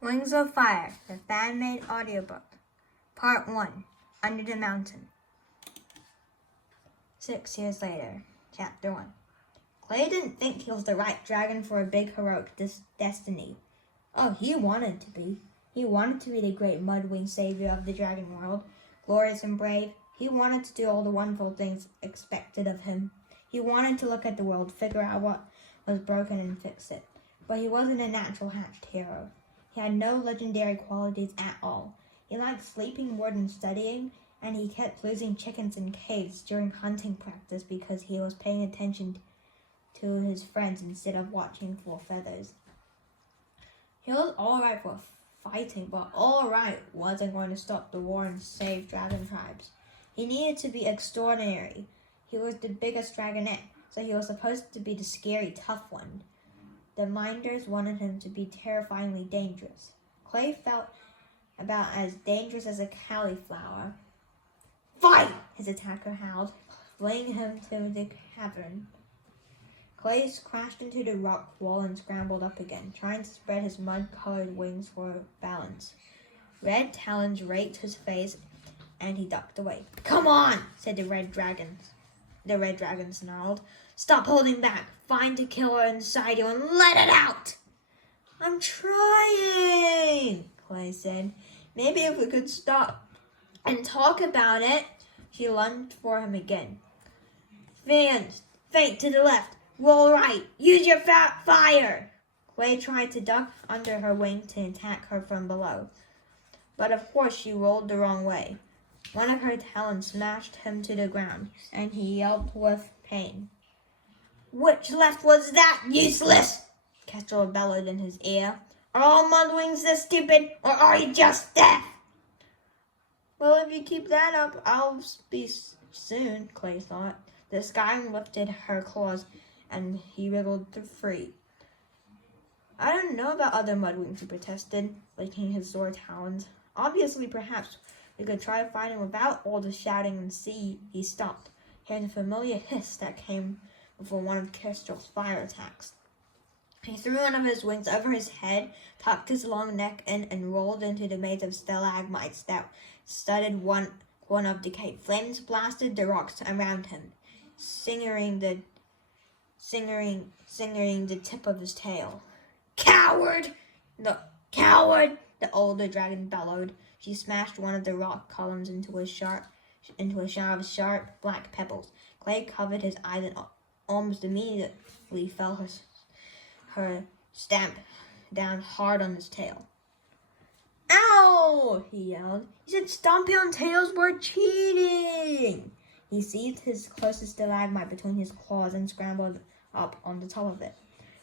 Wings of Fire, the fan-made audiobook. Part 1, Under the Mountain. 6 years later, Chapter 1. Clay didn't think he was the right dragon for a big heroic destiny. Oh, he wanted to be. He wanted to be the great mud-winged savior of the dragon world, glorious and brave. He wanted to do all the wonderful things expected of him. He wanted to look at the world, figure out what was broken and fix it. But he wasn't a natural hatched hero. He had no legendary qualities at all. He liked sleeping more than studying, and he kept losing chickens in caves during hunting practice because he was paying attention to his friends instead of watching for feathers. He was alright for fighting, but alright wasn't going to stop the war and save dragon tribes. He needed to be extraordinary. He was the biggest dragonette, so he was supposed to be the scary, tough one. The Minders wanted him to be terrifyingly dangerous. Clay felt about as dangerous as a cauliflower. "Fight!" his attacker howled, flinging him to the cavern. Clay crashed into the rock wall and scrambled up again, trying to spread his mud-colored wings for balance. Red talons raked his face, and he ducked away. "Come on!" said the red dragon. The red dragon snarled. "Stop holding back. Find the killer inside you and let it out!" "I'm trying," Clay said. "Maybe if we could stop and talk about it." She lunged for him again. "Fans, feint to the left. Roll right. Use your fire." Clay tried to duck under her wing to attack her from below. But of course she rolled the wrong way. One of her talons smashed him to the ground, and he yelped with pain. "Which left was that, useless?" Kestrel bellowed in his ear. "Are all mudwings this stupid, or are you just deaf?" "Well, if you keep that up, I'll be soon," Clay thought. The sky lifted her claws, and he wriggled free. "I don't know about other mudwings," he protested, licking his sore talons. "Obviously, perhaps we could try fighting without all the shouting and see." He stopped, hearing a familiar hiss that came before one of Kestrel's fire attacks. He threw one of his wings over his head, tucked his long neck in, and rolled into the maze of stalagmites that studded one corner of the cave. Flames blasted the rocks around him, singering the tip of his tail. "Coward! Coward!" the older dragon bellowed. She smashed one of the rock columns into a shower of sharp black pebbles. Clay covered his eyes and almost immediately felt her stamp down hard on his tail. "Ow!" he yelled. "You said stomping on tails were cheating!" He seized his closest stalagmite between his claws and scrambled up on the top of it.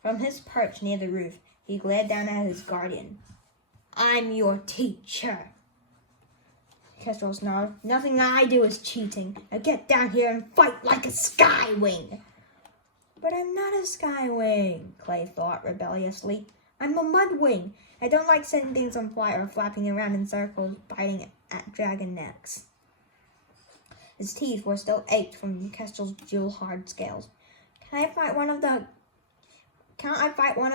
From his perch near the roof, he glared down at his guardian. "I'm your teacher." Kestrel snarled. "Nothing I do is cheating. Now get down here and fight like a skywing." "But I'm not a skywing," Clay thought rebelliously. "I'm a mudwing. I don't like setting things on fire or flapping around in circles, biting at dragon necks." His teeth were still ached from Kestrel's jewel-hard scales. Can't I fight one of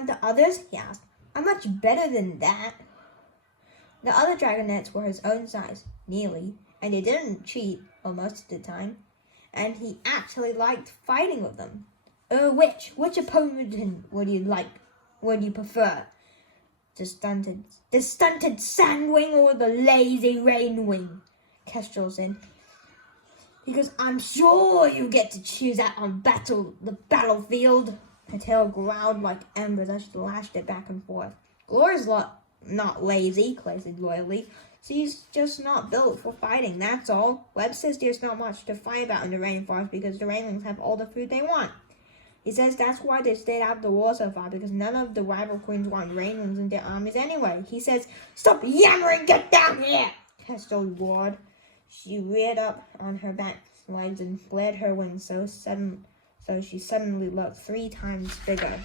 the others?" he asked. "I'm much better than that." The other dragonettes were his own size, nearly, and they didn't cheat, or most of the time, and he actually liked fighting with them. Which opponent would you prefer? The stunted sandwing or the lazy rainwing?" Kestrel said. "Because I'm sure you get to choose that on the battlefield." Her tail growled like embers as she lashed it back and forth. "Gloria's not lazy," Clay said loyally. "She's just not built for fighting, that's all. Webb says there's not much to fight about in the rainforest because the rainwings have all the food they want. He says that's why they stayed out of the war so far, because none of the rival queens want rainwings in their armies anyway. He says, 'Stop yammering, get down here!'" Kestrel roared. She reared up on her back legs and flared her wings so she suddenly looked 3 times bigger.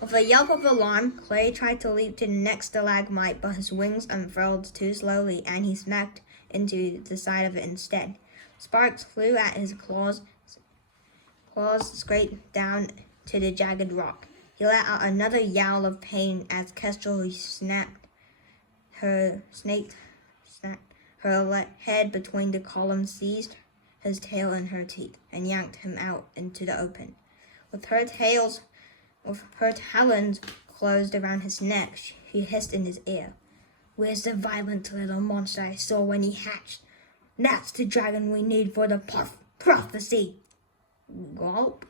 With a yelp of alarm, Clay tried to leap to the next stalagmite, but his wings unfurled too slowly, and he smacked into the side of it instead. Sparks flew at his claws scraped down to the jagged rock. He let out another yowl of pain as Kestrel snapped her head between the columns, seized his tail in her teeth, and yanked him out into the open. With her talons closed around his neck, she hissed in his ear. "Where's the violent little monster I saw when he hatched? That's the dragon we need for the prophecy." "Gulp,"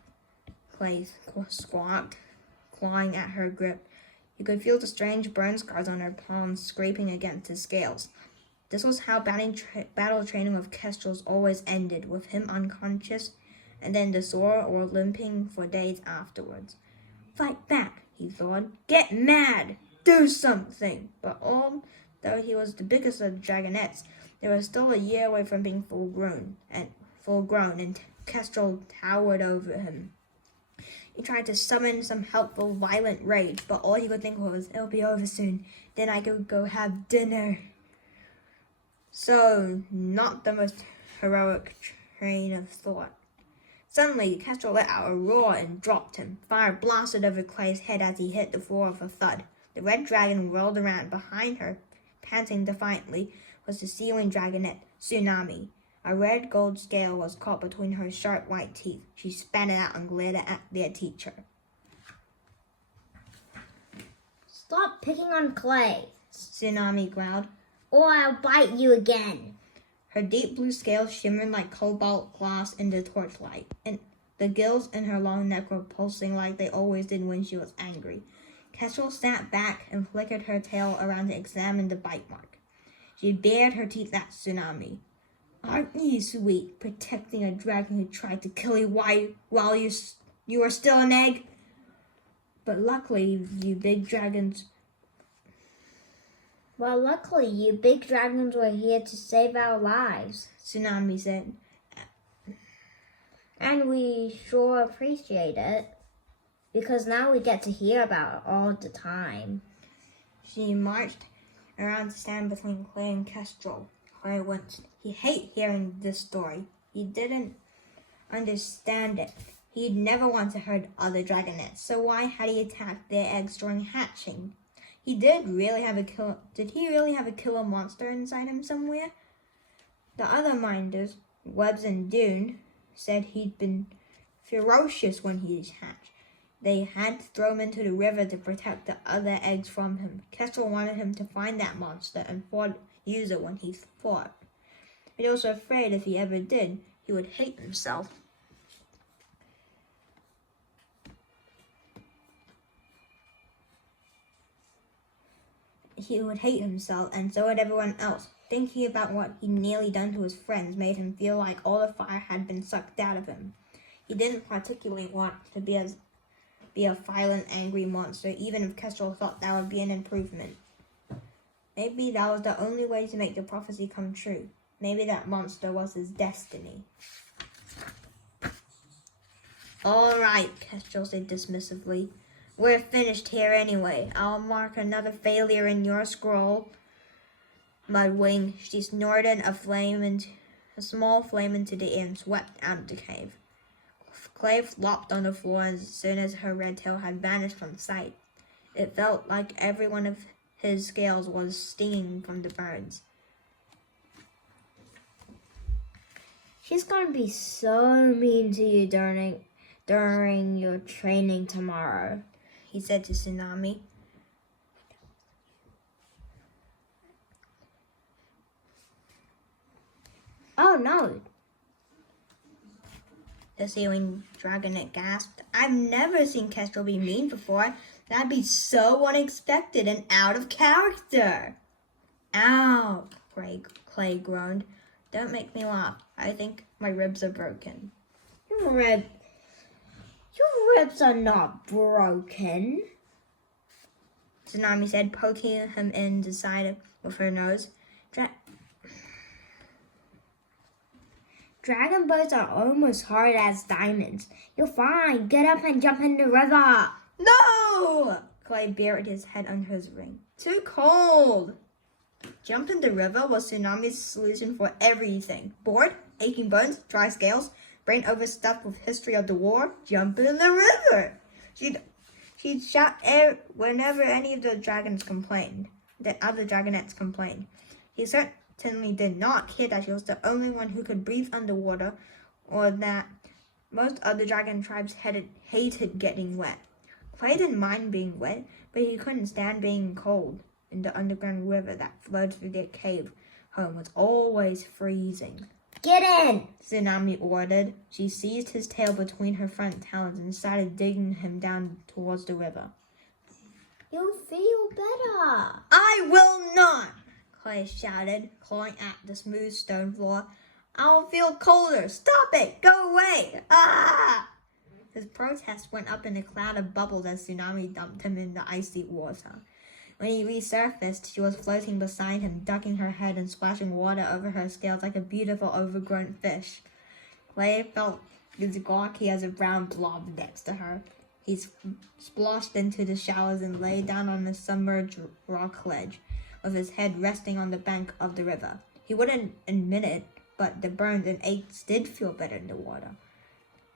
Clay squawked, clawing at her grip. You could feel the strange burn scars on her palms scraping against his scales. This was how battle training with Kestrels always ended, with him unconscious, and then the sore or limping for days afterwards. "Fight back," he thought. "Get mad! Do something!" But although he was the biggest of the dragonettes, they were still a year away from being full grown, and Kestrel towered over him. He tried to summon some helpful, violent rage, but all he could think was, "It'll be over soon. Then I could go have dinner." So, not the most heroic train of thought. Suddenly, Kestrel let out a roar and dropped him. Fire blasted over Clay's head as he hit the floor with a thud. The red dragon whirled around. Behind her, panting defiantly, was the ceiling dragonette, Tsunami. A red gold scale was caught between her sharp white teeth. She spat it out and glared at their teacher. "Stop picking on Clay," Tsunami growled, "or I'll bite you again." Her deep blue scales shimmered like cobalt glass in the torchlight, and the gills in her long neck were pulsing like they always did when she was angry. Kestrel sat back and flickered her tail around to examine the bite mark. She bared her teeth at Tsunami. "Aren't you sweet, protecting a dragon who tried to kill you while you were still an egg? But luckily, you big dragons were here to save our lives. Tsunami said. And we sure appreciate it, because now we get to hear about it all the time." She marched around to stand between Clay and Kestrel. Clay winced. He hated hearing this story. He didn't understand it. He'd never want to hurt other dragonettes, so why had he attacked their eggs during hatching? Did he really have a killer monster inside him somewhere? The other minders, Webbs and Dune, said he'd been ferocious when he hatched. They had to throw him into the river to protect the other eggs from him. Kestrel wanted him to find that monster and use it when he fought. But he was afraid if he ever did, he would hate himself. And so would everyone else. Thinking about what he'd nearly done to his friends made him feel like all the fire had been sucked out of him. He didn't particularly want to be a violent, angry monster, even if Kestrel thought that would be an improvement. Maybe that was the only way to make the prophecy come true. Maybe that monster was his destiny. "All right," Kestrel said dismissively. "We're finished here anyway. I'll mark another failure in your scroll." Mudwing, she snorted a small flame into the air and swept out of the cave. Clay flopped on the floor as soon as her red tail had vanished from sight. It felt like every one of his scales was stinging from the burns. "She's gonna be so mean to you during your training tomorrow," he said to Tsunami. "Oh no," the ceiling dragonette gasped. "I've never seen Kestrel be mean before. That'd be so unexpected and out of character." "Ow," Clay groaned. "Don't make me laugh. I think my ribs are broken." Your ribs are not broken," Tsunami said, poking him in the side with her nose. "Dragon bones are almost hard as diamonds. You're fine. Get up and jump in the river." "No!" Clay buried his head under his ring. "Too cold." Jump in the river was Tsunami's solution for everything. Bored, aching bones, dry scales, brain overstuffed with history of the war, jump in the river. She'd shout whenever any of the dragons complained, the other dragonettes complained. She certainly did not care that she was the only one who could breathe underwater, or that most other dragon tribes hated getting wet. Clay didn't mind being wet, but he couldn't stand being cold. And the underground river that flowed through their cave home was always freezing. Get in! Tsunami ordered. She seized his tail between her front talons and started digging him down towards the river. You'll feel better. I will not! Clay shouted, clawing at the smooth stone floor. I'll feel colder. Stop it! Go away! Ah! His protest went up in a cloud of bubbles as Tsunami dumped him in the icy water. When he resurfaced, she was floating beside him, ducking her head and splashing water over her scales like a beautiful overgrown fish. Clay felt as gawky as a brown blob next to her. He splashed into the showers and lay down on a submerged rock ledge, with his head resting on the bank of the river. He wouldn't admit it, but the burns and aches did feel better in the water.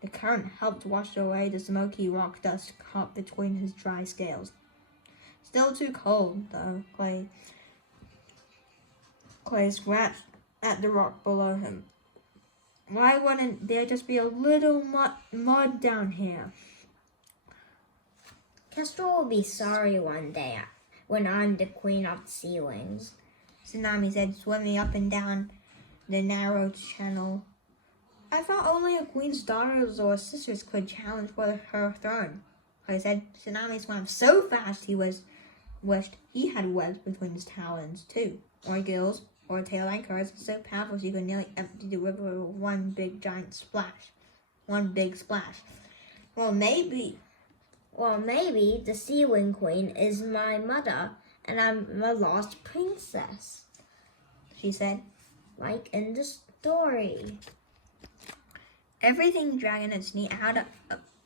The current helped wash away the smoky rock dust caught between his dry scales. Still too cold, though. Clay scratched at the rock below him. Why wouldn't there just be a little mud down here? Kestrel will be sorry one day when I'm the queen of the ceilings. Tsunami said, swimming up and down the narrow channel. I thought only a queen's daughters or sisters could challenge for her throne. Clay said. Tsunami swam so fast he wished he had webs between his talons too, or gills, or tail anchors, so powerful she could nearly empty the river with one big splash. Well, maybe the Ceiling Queen is my mother, and I'm a lost princess, she said, like in the story. Everything dragonettes knew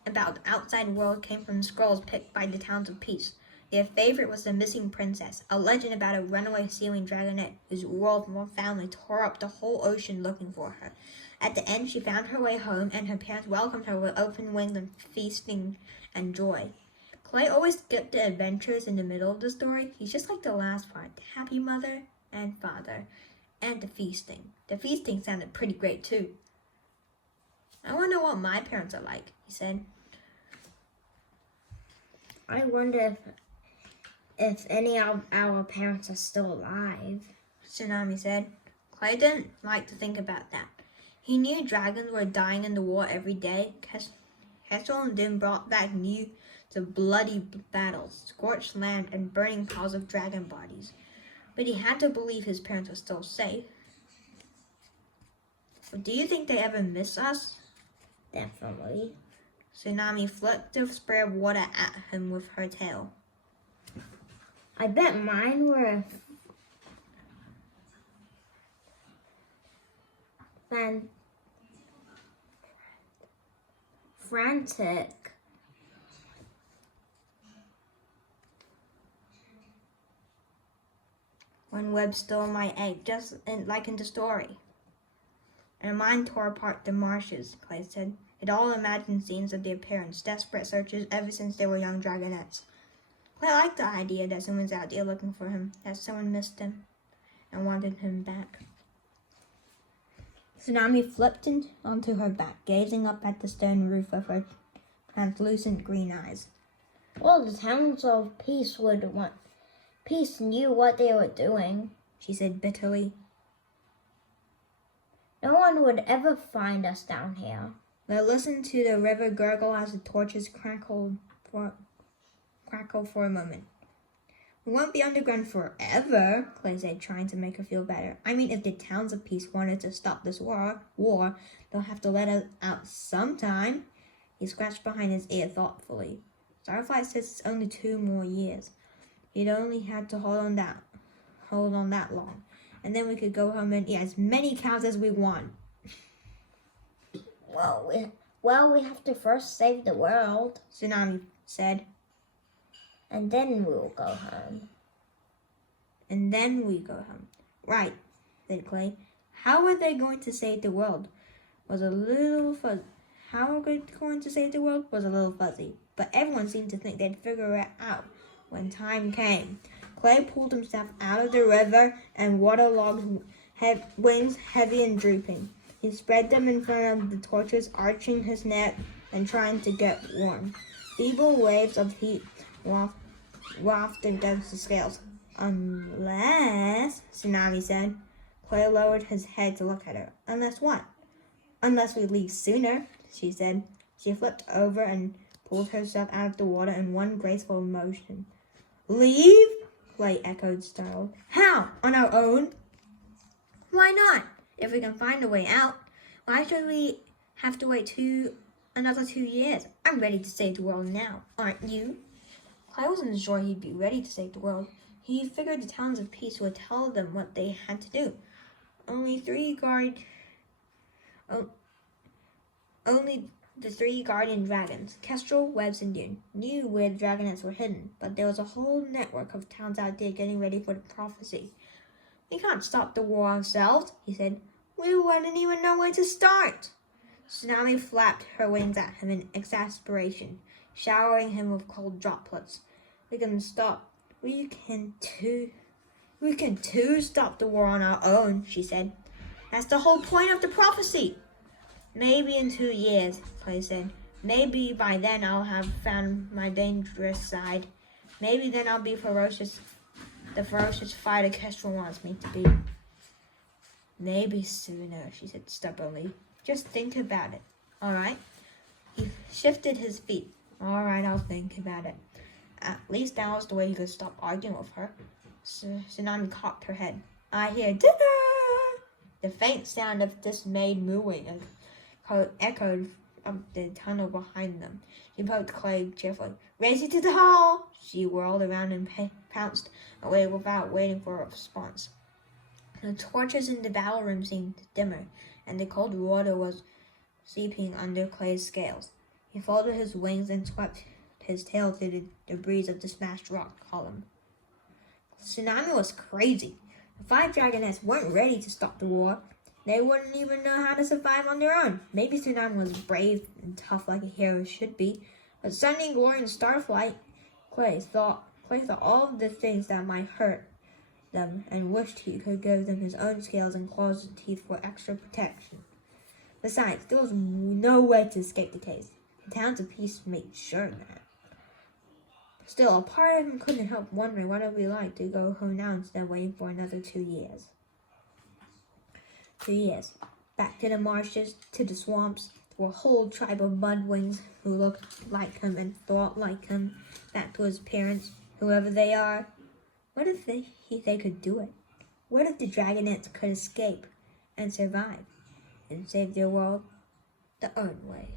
about the outside world came from scrolls picked by the Towns of Peace. Their favorite was the missing princess, a legend about a runaway ceiling dragonette whose royal family tore up the whole ocean looking for her. At the end, she found her way home, and her parents welcomed her with open wings and feasting and joy. Clay always skipped the adventures in the middle of the story. He's just like the last part, the happy mother and father, and the feasting. The feasting sounded pretty great, too. I wonder what my parents are like, he said. I wonder if any of our parents are still alive, Tsunami said. Clay didn't like to think about that. He knew dragons were dying in the war every day. Kestrel and Dim brought back news of bloody battles, scorched land, and burning piles of dragon bodies. But he had to believe his parents were still safe. But do you think they ever miss us? Definitely. Tsunami flicked a spray of water at him with her tail. I bet mine were frantic. One web stole my egg, like in the story. And mine tore apart the marshes, Clay said. It all imagined scenes of their parents, desperate searches ever since they were young dragonettes. Clay liked the idea that someone's out there looking for him, that someone missed him and wanted him back. Tsunami flipped onto her back, gazing up at the stone roof of her translucent green eyes. Well, the Towns of Peace knew what they were doing, she said bitterly. No one would ever find us down here. They listened to the river gurgle as the torches crackled for a moment. We won't be underground forever, Clay said, trying to make her feel better. I mean, if the Towns of Peace wanted to stop this war, they'll have to let us out sometime. He scratched behind his ear thoughtfully. Starflight says it's only 2 more years. He'd only had to hold on that long. And then we could go home and eat as many cows as we want. Well, we have to first save the world, Tsunami said. And then we'll go home. Right, said Clay. How are they going to save the world? Was a little fuzzy. but everyone seemed to think they'd figure it out when time came. Clay pulled himself out of the river and waterlogged wings heavy and drooping. He spread them in front of the torches, arching his neck and trying to get warm. Feeble waves of heat wafted against the scales. Unless, Tsunami said. Clay lowered his head to look at her. Unless what? Unless we leave sooner, she said. She flipped over and pulled herself out of the water in one graceful motion. Leave? Clay echoed, startled. How? On our own? Why not? If we can find a way out. Why should we have to wait another 2 years? I'm ready to save the world now, aren't you? Clay wasn't sure he'd be ready to save the world. He figured the Towns of Peace would tell them what they had to do. Only the 3 guardian dragons, Kestrel, Webs, and Dune, knew where the dragonets were hidden, but there was a whole network of towns out there getting ready for the prophecy. We can't stop the war ourselves, he said. We wouldn't even know where to start. Tsunami flapped her wings at him in exasperation, showering him with cold droplets. We can too stop the war on our own, she said. That's the whole point of the prophecy. Maybe in 2 years, Clay said. Maybe by then I'll have found my dangerous side. Maybe then I'll be the ferocious fighter Kestrel wants me to be. Maybe sooner, she said stubbornly. Just think about it, all right? He shifted his feet. All right, I'll think about it. At least that was the way he could stop arguing with her. Tsunami cocked her head. I hear dinner! The faint sound of dismayed mooing echoed up the tunnel behind them. She poked Clay cheerfully. Race you to the hall! She whirled around and pounced away without waiting for a response. The torches in the battle room seemed dimmer, and the cold water was seeping under Clay's scales. He folded his wings and swept his tail through the debris of the smashed rock column. Tsunami was crazy. The 5 dragonets weren't ready to stop the war. They wouldn't even know how to survive on their own. Maybe Tsunami was brave and tough like a hero should be, but Sunny, Glory, and Starflight, Clay thought all of the things that might hurt them and wished he could give them his own scales and claws and teeth for extra protection. Besides, there was no way to escape the case. The Towns of Peace made sure of that. Still, a part of him couldn't help wondering what it would be like to go home now instead of waiting for another 2 years. 2 years. Back to the marshes, to the swamps, to a whole tribe of mudwings who looked like him and thought like him. Back to his parents, whoever they are. What if they could do it? What if the dragonets could escape and survive and save their world their own way?